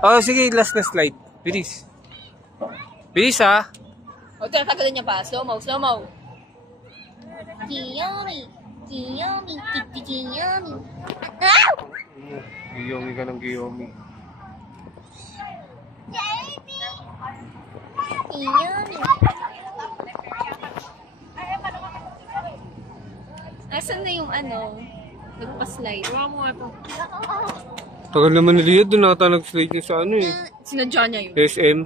Oh, sige, last na slide. Bilis. Bilis, ha? O, tinatagalan niya pa. Slow mo, slow mo. Kiyomi. Kiyomi. Kiyomi. Giyomi ka ng giyomi. Kiyomi. Nasaan na yung ano? Nagpa-slide. Wala mo nga ito. Tagal naman na liya, doon nata nag-slide niya sa ano eh. Sinadya niya yun. SM.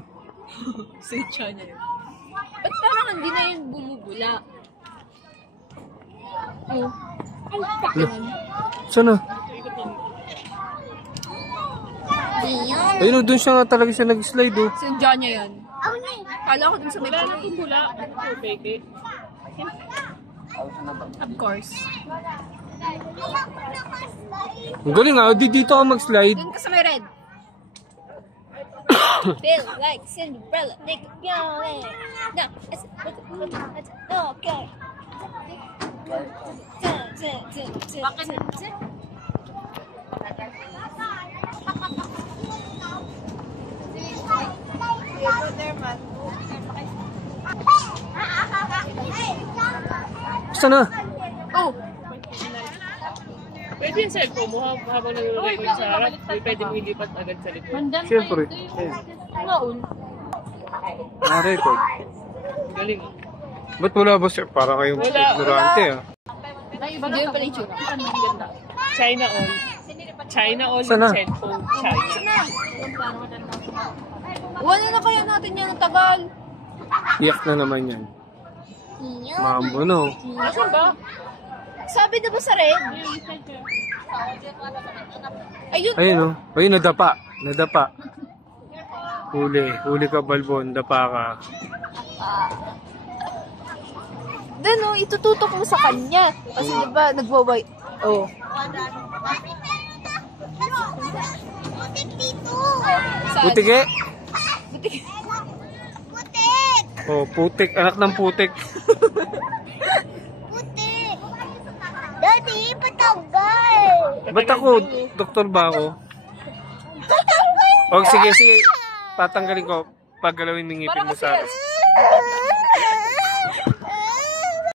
Sinadya niya yun. Ba't parang hindi na yung bumubula? Oh. Sana? Kiyomi. Ayun, doon siya nga talaga siya nag-slide oh. Sinadya niya yan. Kala ko dun sa may bula. Of course. Ang galing ah, dito ka mag-slide. Doon ka sa may red. Feel like Cinderella. Take a go. No, okay. Sana? Oh! Pwede yung cellphone mo habang nag-record sa harap. Pwede mo ilipat agad sa likod. Siyempre. Ngaon. Na-record. Galing. Ba't wala ba sir? Parang kayong ignorante ah. Hindi yung pala yung tsura. China all. China all Sana? yung cellphone. China. Wala na kaya natin yan ng tagal. Iyak na naman yan. Mambo no. Nasaan ba? Sabi na ba sa red? Ayun. Ayun oh. Ayun, nadapa. Nadapa. Huli. Huli ka, Balbon. Dapa ka. Then, oh, itututok mo sa kanya. Kasi diba, nagwaway. Oh. Putik dito! Putik eh? Butik. Putik! Oh, putik. Anak ng putik. Putik! Daddy, patanggal! Ba't ako? Doktor ba ako? Patanggal! Oh, sige, sige. Patanggalin ko. Paggalawin ng ngipin mo sa...